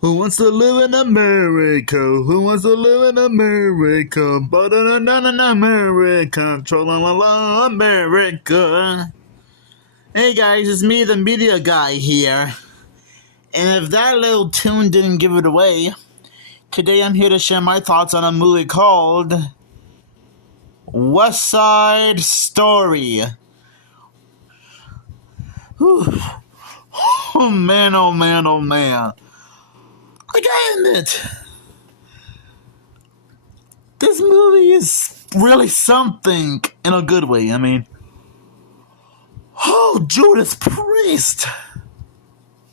Who wants to live in America? Who wants to live in America? But in America, la America. Hey guys, it's me, the media guy here. And if that little tune didn't give it away, today I'm here to share my thoughts on a movie called West Side Story. Whew. Oh man, oh man, oh man. I gotta admit, this movie is really something in a good way. I mean, oh, Judas Priest.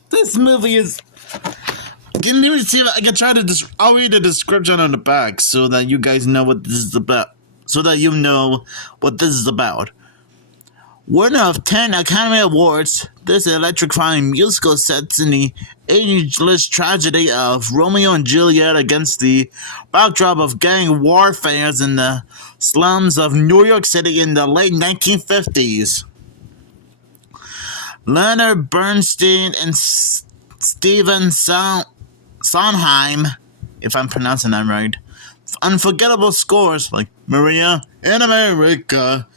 This movie is... Let me see if I can try to... I'll read the description on the back so that you guys know what this is about. So that you know what this is about. Winner of 10 Academy Awards, this electrifying musical sets in the ageless tragedy of Romeo and Juliet against the backdrop of gang warfare in the slums of New York City in the late 1950s. Leonard Bernstein and Stephen Sondheim, if I'm pronouncing that right, unforgettable scores like Maria in America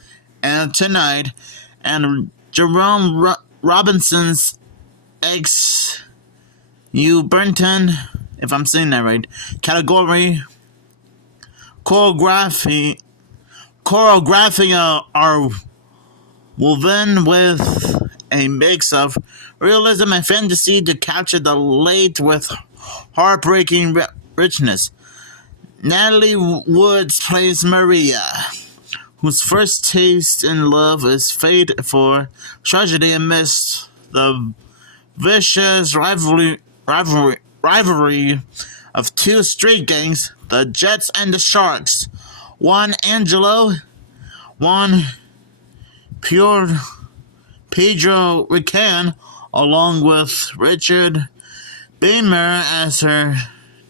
and Tonight, and Jerome Robinson's U. Burnton, if I'm saying that right, category choreography are woven with a mix of realism and fantasy to capture the late with heartbreaking richness. Natalie Woods plays Maria, whose first taste in love is fate for tragedy amidst the vicious rivalry of two street gangs, the Jets and the Sharks. One Angelo, one Pedro Rican, along with Richard Beamer as her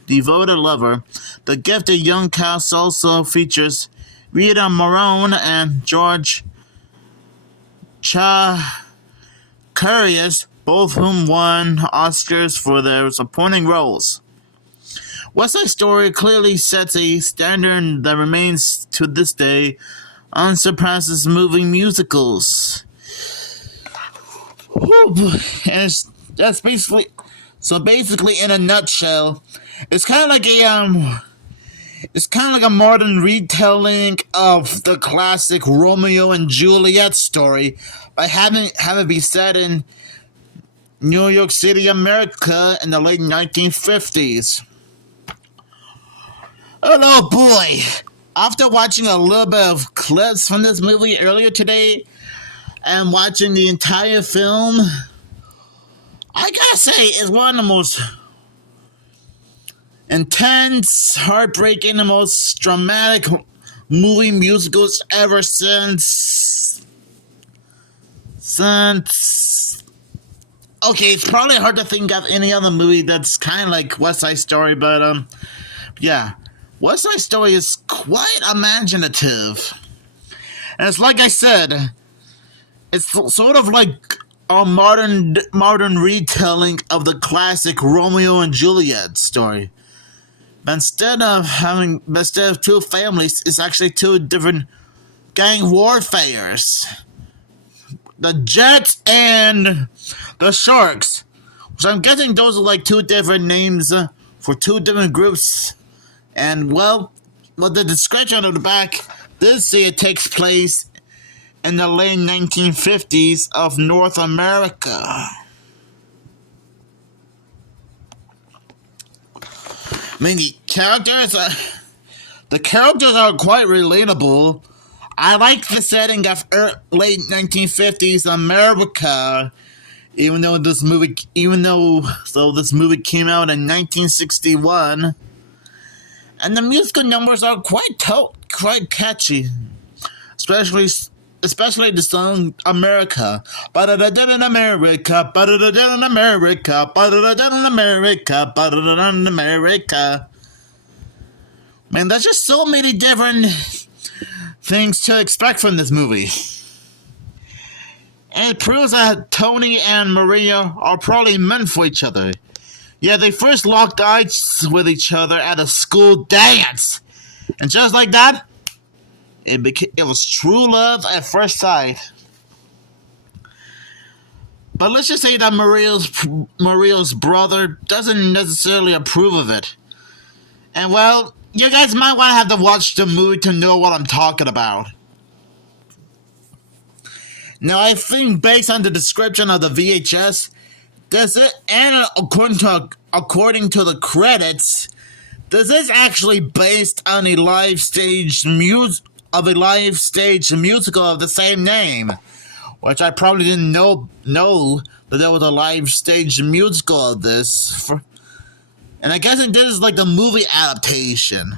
devoted lover. The gifted young cast also features Rita Morone and George Chakiris, both whom won Oscars for their supporting roles. West Side Story clearly sets a standard that remains to this day unsurpassed moving musicals. And that's basically in a nutshell, it's kind of like a modern retelling of the classic Romeo and Juliet story by having it be set in New York City, America in the late 1950s. Oh boy! After watching a little bit of clips from this movie earlier today and watching the entire film, I gotta say, it's one of the most intense, heartbreaking, the most dramatic movie musicals ever since. Okay, it's probably hard to think of any other movie that's kind of like West Side Story, but yeah, West Side Story is quite imaginative, and it's like I said, it's sort of like a modern retelling of the classic Romeo and Juliet story. But instead of two families, it's actually two different gang warfares. The Jets and the Sharks. Which I'm guessing those are like two different names for two different groups. And well, the description on the back did say it takes place in the late 1950s of North America. I mean, the characters are quite relatable. I like the setting of late 1950s America, even though this movie came out in 1961, and the musical numbers are quite catchy, especially the song America. Ba-da-da-da in America, ba-da-da-da in America, ba-da-da-da in America, ba-da-da-da in America. Man, there's just so many different things to expect from this movie. And it proves that Tony and Maria are probably meant for each other. Yeah, they first locked eyes with each other at a school dance. And just like that, it was true love at first sight. But let's just say that Maria's brother doesn't necessarily approve of it. And well, you guys might want to have to watch the movie to know what I'm talking about. Now, I think based on the description of the VHS, does it, and according to the credits, does this actually based on a live stage musical of the same name? Which I probably didn't know that there was a live stage musical of this. And I guess this is like the movie adaptation.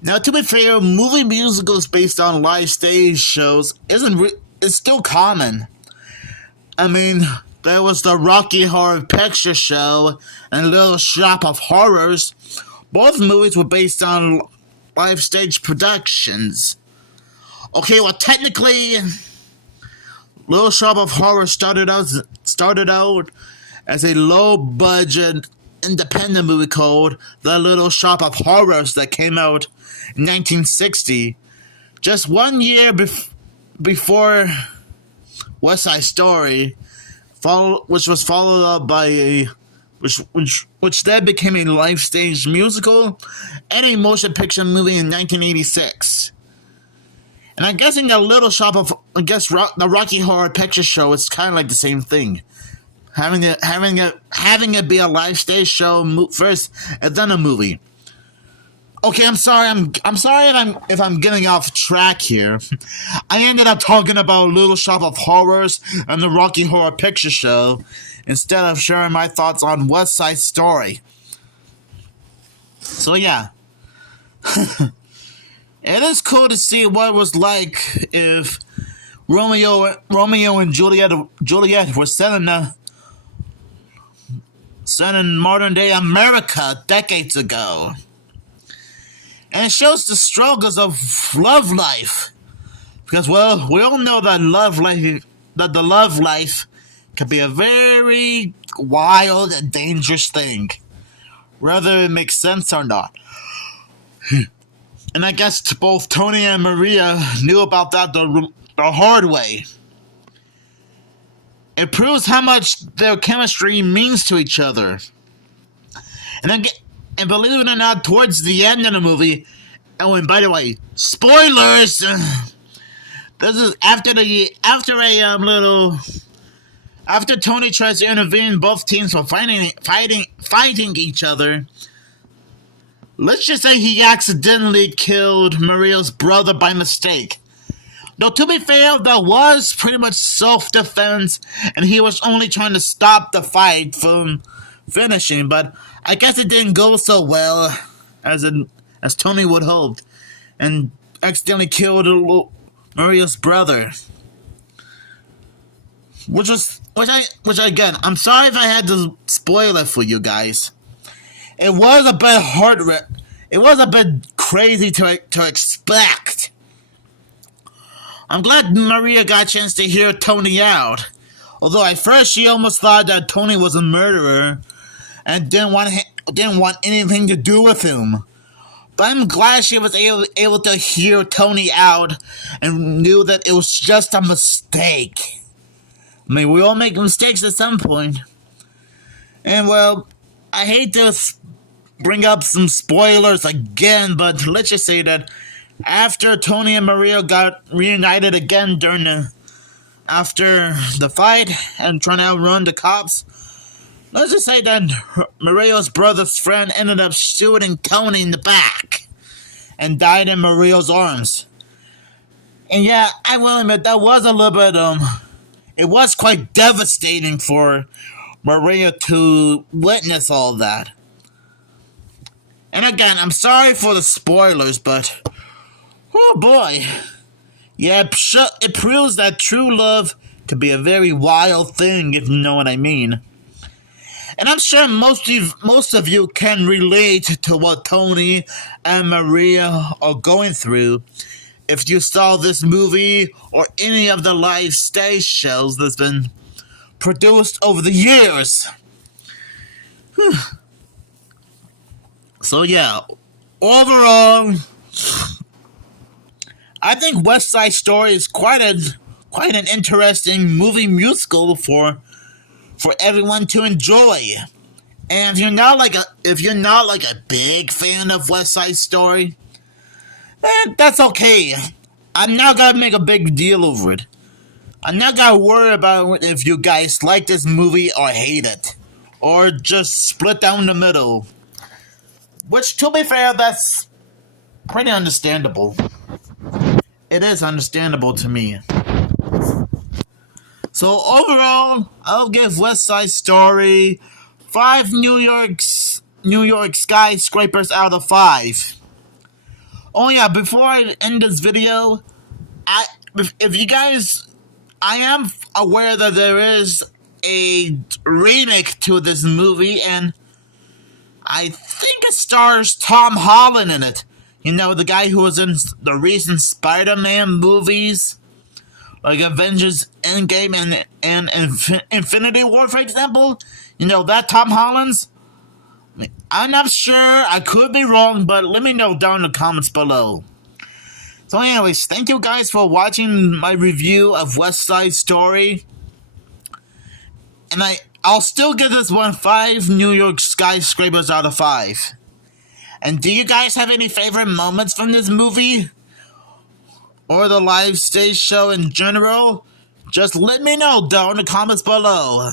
Now, to be fair, movie musicals based on live stage shows it's still common. I mean, there was the Rocky Horror Picture Show and Little Shop of Horrors. Both movies were based on live stage productions. Okay, well, technically, Little Shop of Horrors started out as a low-budget independent movie called The Little Shop of Horrors that came out in 1960, just 1 year before West Side Story, which was followed up by which then became a live stage musical and a motion picture movie in 1986. And I'm guessing the the Rocky Horror Picture Show is kind of like the same thing, having it be a live stage show first and then a movie. Okay, I'm sorry. I'm sorry if I'm getting off track here. I ended up talking about Little Shop of Horrors and the Rocky Horror Picture Show instead of sharing my thoughts on West Side Story. So yeah. It is cool to see what it was like if Romeo and Juliet were set in modern day America decades ago. And it shows the struggles of love life. Because, well, we all know that the love life can be a very wild and dangerous thing, whether it makes sense or not. And I guess both Tony and Maria knew about that the hard way. It proves how much their chemistry means to each other. And believe it or not, towards the end of the movie, oh, and by the way, spoilers. This is after Tony tries to intervene, both teams were fighting each other. Let's just say he accidentally killed Maria's brother by mistake. Though to be fair, that was pretty much self-defense, and he was only trying to stop the fight from finishing, but I guess it didn't go so well as Tony would hoped, and accidentally killed Maria's brother. Which again, I'm sorry if I had to spoil it for you guys. It was a bit it was a bit crazy to expect. I'm glad Maria got a chance to hear Tony out. Although at first she almost thought that Tony was a murderer and didn't want anything to do with him. But I'm glad she was able to hear Tony out and knew that it was just a mistake. I mean, we all make mistakes at some point. And well, I hate to bring up some spoilers again, but let's just say that after Tony and Maria got reunited again after the fight and trying to outrun the cops, let's just say that Maria's brother's friend ended up shooting Tony in the back and died in Maria's arms. And yeah, I will admit that was a little bit it was quite devastating for Maria to witness all that. And again, I'm sorry for the spoilers, but oh boy. Yeah, it proves that true love can be a very wild thing, if you know what I mean. And I'm sure most of you can relate to what Tony and Maria are going through if you saw this movie or any of the live stage shows that's been produced over the years. So yeah, overall, I think West Side Story is quite an interesting movie musical for everyone to enjoy. And if you're not like a big fan of West Side Story, that's okay. I'm not gonna make a big deal over it. I'm not gonna worry about if you guys like this movie or hate it, or just split down the middle. Which, to be fair, that's pretty understandable. It is understandable to me. So overall, I'll give West Side Story 5 New York skyscrapers out of 5. Oh yeah, before I end this video, if you guys, I am aware that there is a remake to this movie, and I think it stars Tom Holland in it. You know, the guy who was in the recent Spider-Man movies, like Avengers Endgame and Infinity War, for example. You know, that Tom Holland's? I'm not sure, I could be wrong, but let me know down in the comments below. So anyways, thank you guys for watching my review of West Side Story. And I'll still give this one 5 New York skyscrapers out of 5. And do you guys have any favorite moments from this movie? Or the live stage show in general? Just let me know down in the comments below.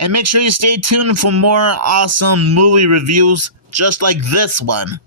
And make sure you stay tuned for more awesome movie reviews just like this one.